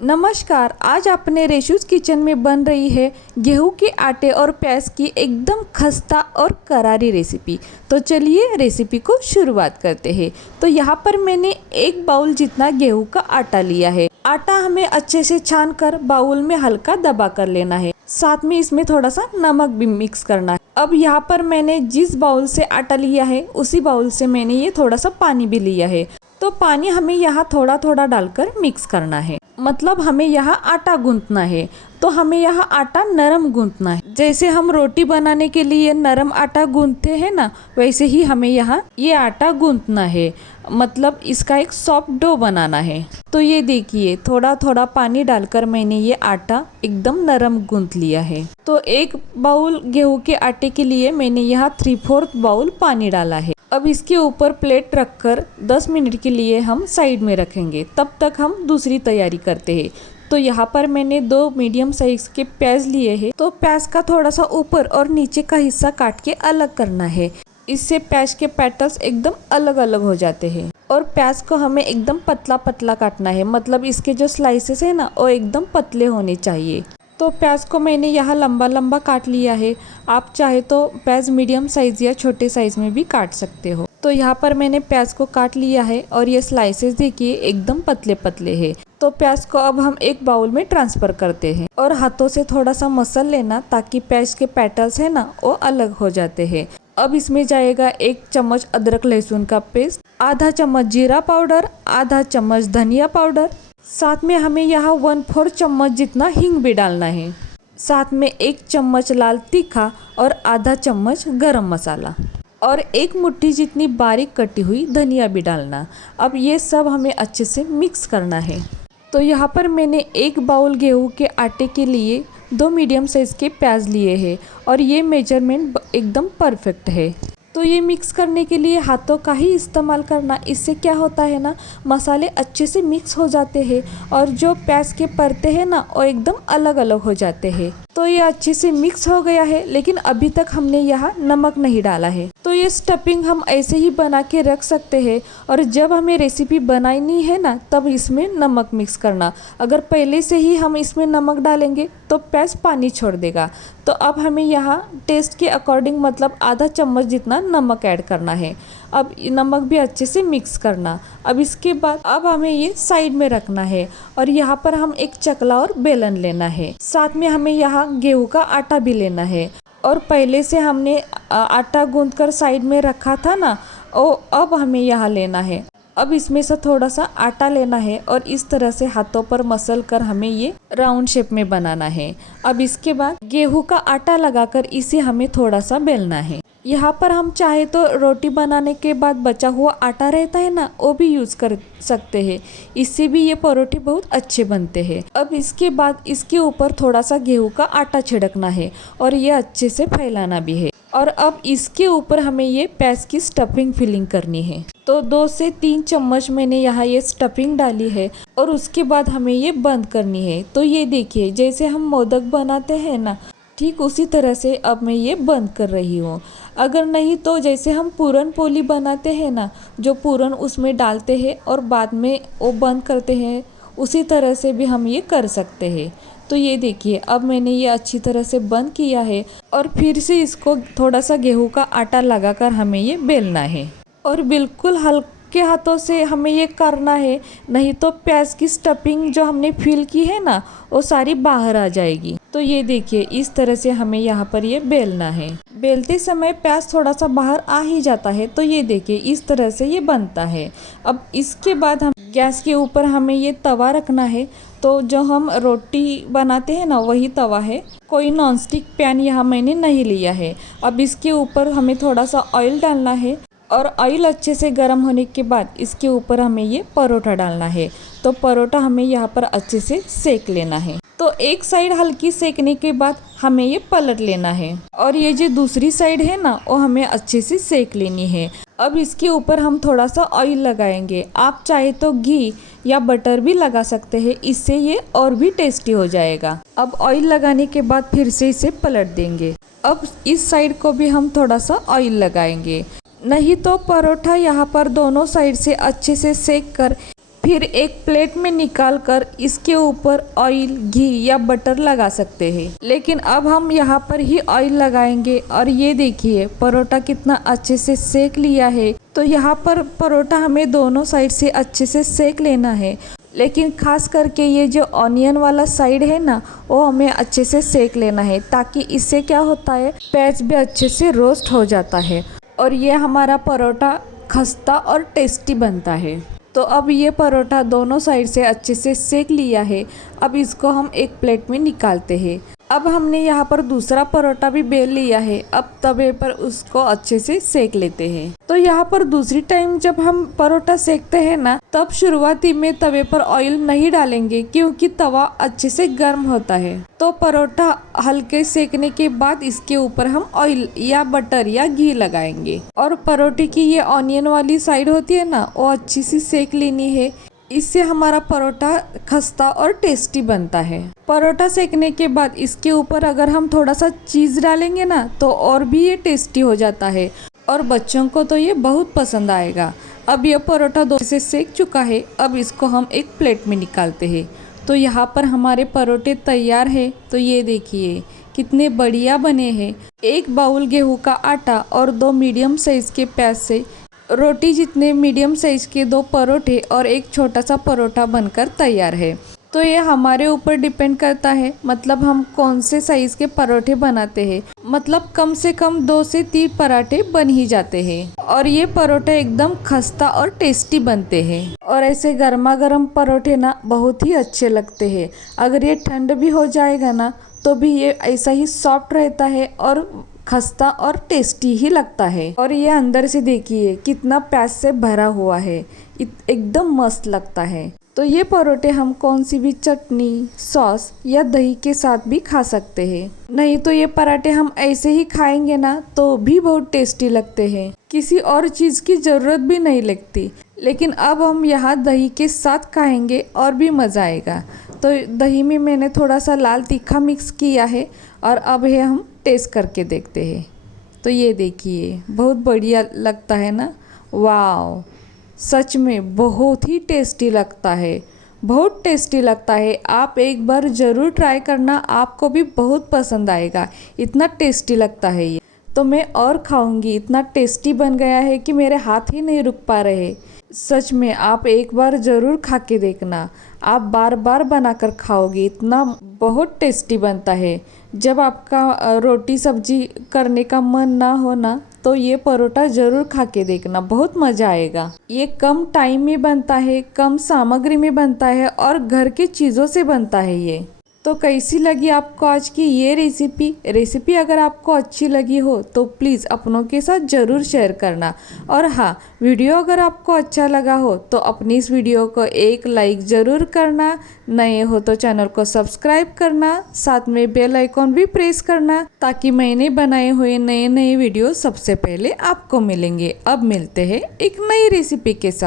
नमस्कार। आज अपने रेशूज़ किचन में बन रही है गेहूं के आटे और प्याज की एकदम खस्ता और करारी रेसिपी। तो चलिए रेसिपी को शुरुआत करते हैं। तो यहाँ पर मैंने 1 बाउल जितना गेहूं का आटा लिया है। आटा हमें अच्छे से छान कर बाउल में हल्का दबा कर लेना है। साथ में इसमें थोड़ा सा नमक भी मिक्स करना है। अब यहाँ पर मैंने जिस बाउल से आटा लिया है उसी बाउल से मैंने ये थोड़ा सा पानी भी लिया है। तो पानी हमें यहाँ थोड़ा थोड़ा डालकर मिक्स करना है, मतलब हमें यहाँ आटा गूंथना है। तो हमें यहाँ आटा नरम गूंथना है। जैसे हम रोटी बनाने के लिए नरम आटा गूंथते हैं ना, वैसे ही हमें यहाँ ये आटा गूंथना है, मतलब इसका एक सॉफ्ट डो बनाना है। तो ये देखिए थोड़ा थोड़ा पानी डालकर मैंने ये आटा एकदम नरम गूंथ लिया है। तो 1 बाउल गेहूं के आटे के लिए मैंने यहाँ 3/4 बाउल पानी डाला है। अब इसके ऊपर प्लेट रखकर 10 मिनट के लिए हम साइड में रखेंगे। तब तक हम दूसरी तैयारी करते हैं। तो यहाँ पर मैंने 2 मीडियम साइज के प्याज लिए हैं। तो प्याज का थोड़ा सा ऊपर और नीचे का हिस्सा काट के अलग करना है। इससे प्याज के पेटल्स एकदम अलग अलग हो जाते हैं। और प्याज को हमें एकदम पतला पतला काटना है, मतलब इसके जो स्लाइसेस है ना वो एकदम पतले होने चाहिए। तो प्याज को मैंने यहाँ लंबा लंबा काट लिया है। आप चाहे तो प्याज मीडियम साइज़ या छोटे साइज़ में भी काट सकते हो। तो यहाँ पर मैंने प्याज को काट लिया है और ये स्लाइसेस देखिए एकदम पतले पतले हैं। तो प्याज को अब हम एक बाउल में ट्रांसफ़र करते हैं और हाथों से थोड़ा सा मसल लेना, ताकि प्याज के पेटल्स है ना वो अलग हो जाते हैं। अब इसमें जाएगा 1 चम्मच अदरक लहसुन का पेस्ट, आधा चम्मच जीरा पाउडर, आधा चम्मच धनिया पाउडर। साथ में हमें यहाँ 1/4 चम्मच जितना हींग भी डालना है। साथ में 1 चम्मच लाल तीखा और आधा चम्मच गरम मसाला और 1 मुट्ठी जितनी बारीक कटी हुई धनिया भी डालना। अब ये सब हमें अच्छे से मिक्स करना है। तो यहाँ पर मैंने 1 बाउल गेहूं के आटे के लिए 2 मीडियम साइज़ के प्याज लिए हैं और ये मेजरमेंट एकदम परफेक्ट है। तो ये मिक्स करने के लिए हाथों का ही इस्तेमाल करना। इससे क्या होता है ना, मसाले अच्छे से मिक्स हो जाते हैं और जो प्याज के परते हैं ना वो एकदम अलग अलग हो जाते हैं। तो ये अच्छे से मिक्स हो गया है, लेकिन अभी तक हमने यहाँ नमक नहीं डाला है। तो ये स्टफिंग हम ऐसे ही बना के रख सकते हैं और जब हमें रेसिपी बनानी है ना तब इसमें नमक मिक्स करना। अगर पहले से ही हम इसमें नमक डालेंगे तो प्याज पानी छोड़ देगा। तो अब हमें यहाँ टेस्ट के अकॉर्डिंग, मतलब आधा चम्मच जितना नमक ऐड करना है। अब नमक भी अच्छे से मिक्स करना। अब इसके बाद अब हमें ये साइड में रखना है और यहाँ पर हम एक चकला और बेलन लेना है। साथ में हमें यहाँ गेहूं का आटा भी लेना है और पहले से हमने आटा गूंथकर साइड में रखा था ना, वो अब हमें यहाँ लेना है। अब इसमें से थोड़ा सा आटा लेना है और इस तरह से हाथों पर मसल कर हमें ये राउंड शेप में बनाना है। अब इसके बाद गेहूं का आटा लगाकर इसे हमें थोड़ा सा बेलना है। यहाँ पर हम चाहे तो रोटी बनाने के बाद बचा हुआ आटा रहता है ना वो भी यूज़ कर सकते हैं। इससे भी ये परोठे बहुत अच्छे बनते हैं। अब इसके बाद इसके ऊपर थोड़ा सा गेहूं का आटा छिड़कना है और ये अच्छे से फैलाना भी है। और अब इसके ऊपर हमें ये प्याज की स्टफिंग फिलिंग करनी है। तो 2 से 3 चम्मच मैंने यहाँ ये स्टफिंग डाली है और उसके बाद हमें ये बंद करनी है। तो ये देखिए जैसे हम मोदक बनाते हैं ना, ठीक उसी तरह से अब मैं ये बंद कर रही हूँ। अगर नहीं तो जैसे हम पूरन पोली बनाते हैं ना, जो पूरन उसमें डालते हैं और बाद में वो बंद करते हैं, उसी तरह से भी हम ये कर सकते हैं। तो ये देखिए अब मैंने ये अच्छी तरह से बंद किया है और फिर से इसको थोड़ा सा गेहूं का आटा लगाकर हमें ये बेलना है और बिल्कुल हल्के हाथों से हमें ये करना है, नहीं तो प्याज की स्टफिंग जो हमने फिल की है ना वो सारी बाहर आ जाएगी। तो ये देखिए इस तरह से हमें यहाँ पर ये बेलना है। बेलते समय प्याज थोड़ा सा बाहर आ ही जाता है। तो ये देखिए इस तरह से ये बनता है। अब इसके बाद हम गैस के ऊपर हमें ये तवा रखना है। तो जो हम रोटी बनाते हैं ना वही तवा है, कोई नॉनस्टिक पैन यहाँ मैंने नहीं लिया है। अब इसके ऊपर हमें थोड़ा सा ऑयल डालना है और ऑयल अच्छे से गर्म होने के बाद इसके ऊपर हमें ये परोठा डालना है। तो परोठा हमें यहाँ पर अच्छे से सेक लेना है। तो एक साइड हल्की सेकने के बाद हमें ये पलट लेना है और ये जो दूसरी साइड है ना वो हमें अच्छे से सेक लेनी है। अब इसके ऊपर हम थोड़ा सा ऑयल लगाएंगे। आप चाहे तो घी या बटर भी लगा सकते हैं, इससे ये और भी टेस्टी हो जाएगा। अब ऑयल लगाने के बाद फिर से इसे पलट देंगे। अब इस साइड को भी हम थोड़ा सा ऑयल लगाएंगे, नहीं तो परोठा यहाँ पर दोनों साइड से अच्छे से सेक कर फिर एक प्लेट में निकाल कर इसके ऊपर ऑयल, घी या बटर लगा सकते हैं। लेकिन अब हम यहाँ पर ही ऑयल लगाएंगे। और ये देखिए परोठा कितना अच्छे से सेक लिया है। तो यहाँ पर परोठा हमें दोनों साइड से अच्छे से सेक लेना है। लेकिन खास करके ये जो ऑनियन वाला साइड है ना, वो हमें अच्छे से सेक लेना है, ताकि इससे क्या होता है, प्याज भी अच्छे से रोस्ट हो जाता है और ये हमारा परोठा खस्ता और टेस्टी बनता है। तो अब ये परोठा दोनों साइड से अच्छे से सेक लिया है। अब इसको हम एक प्लेट में निकालते हैं। अब हमने यहाँ पर दूसरा परोठा भी बेल लिया है। अब तवे पर उसको अच्छे से सेक लेते हैं। तो यहाँ पर दूसरी टाइम जब हम परोठा सेकते हैं ना, तब शुरुआती में तवे पर ऑयल नहीं डालेंगे, क्योंकि तवा अच्छे से गर्म होता है। तो परोठा हल्के सेकने के बाद इसके ऊपर हम ऑयल या बटर या घी लगाएंगे। और परोठे की ये ऑनियन वाली साइड होती है ना, वो अच्छी सी सेक लेनी है। इससे हमारा परोठा खस्ता और टेस्टी बनता है। परोठा सेकने के बाद इसके ऊपर अगर हम थोड़ा सा चीज़ डालेंगे ना, तो और भी ये टेस्टी हो जाता है और बच्चों को तो ये बहुत पसंद आएगा। अब ये परोठा दो से सेक चुका है। अब इसको हम एक प्लेट में निकालते हैं। तो यहाँ पर हमारे परोठे तैयार है। तो ये देखिए कितने बढ़िया बने हैं। एक बाउल गेहूँ का आटा और 2 मीडियम साइज़ के प्याज से रोटी जितने मीडियम साइज़ के 2 परोठे और एक छोटा सा परोठा बनकर तैयार है। तो ये हमारे ऊपर डिपेंड करता है, मतलब हम कौन से साइज़ के परोठे बनाते हैं। मतलब कम से कम 2 से 3 पराठे बन ही जाते हैं। और ये परोठे एकदम खस्ता और टेस्टी बनते हैं। और ऐसे गर्मा गर्म परोठे ना बहुत ही अच्छे लगते हैं। अगर ये ठंड भी हो जाएगा ना, तो भी ये ऐसा ही सॉफ्ट रहता है और खस्ता और टेस्टी ही लगता है। और ये अंदर से देखिए कितना प्याज से भरा हुआ है, एकदम मस्त लगता है। तो ये परोठे हम कौन सी भी चटनी, सॉस या दही के साथ भी खा सकते हैं। नहीं तो ये पराठे हम ऐसे ही खाएंगे ना, तो भी बहुत टेस्टी लगते हैं। किसी और चीज़ की ज़रूरत भी नहीं लगती। लेकिन अब हम यहाँ दही के साथ खाएंगे और भी मज़ा आएगा। तो दही में मैंने थोड़ा सा लाल तीखा मिक्स किया है और अब ये हम टेस्ट करके देखते हैं। तो ये देखिए बहुत बढ़िया लगता है ना। वाह, सच में बहुत ही टेस्टी लगता है, बहुत टेस्टी लगता है। आप एक बार ज़रूर ट्राई करना, आपको भी बहुत पसंद आएगा। इतना टेस्टी लगता है ये। तो मैं और खाऊंगी, इतना टेस्टी बन गया है कि मेरे हाथ ही नहीं रुक पा रहे। सच में आप एक बार ज़रूर खा के देखना, आप बार बार बनाकर खाओगे। इतना बहुत टेस्टी बनता है। जब आपका रोटी सब्जी करने का मन ना हो ना, तो ये परोठा ज़रूर खा के देखना, बहुत मज़ा आएगा। ये कम टाइम में बनता है, कम सामग्री में बनता है और घर की चीज़ों से बनता है ये। तो कैसी लगी आपको आज की ये रेसिपी अगर आपको अच्छी लगी हो तो प्लीज़ अपनों के साथ ज़रूर शेयर करना। और हाँ, वीडियो अगर आपको अच्छा लगा हो तो अपनी इस वीडियो को एक लाइक ज़रूर करना। नए हो तो चैनल को सब्सक्राइब करना, साथ में बेल आइकॉन भी प्रेस करना, ताकि मैंने बनाए हुए नए वीडियो सबसे पहले आपको मिलेंगे। अब मिलते हैं एक नई रेसिपी के साथ।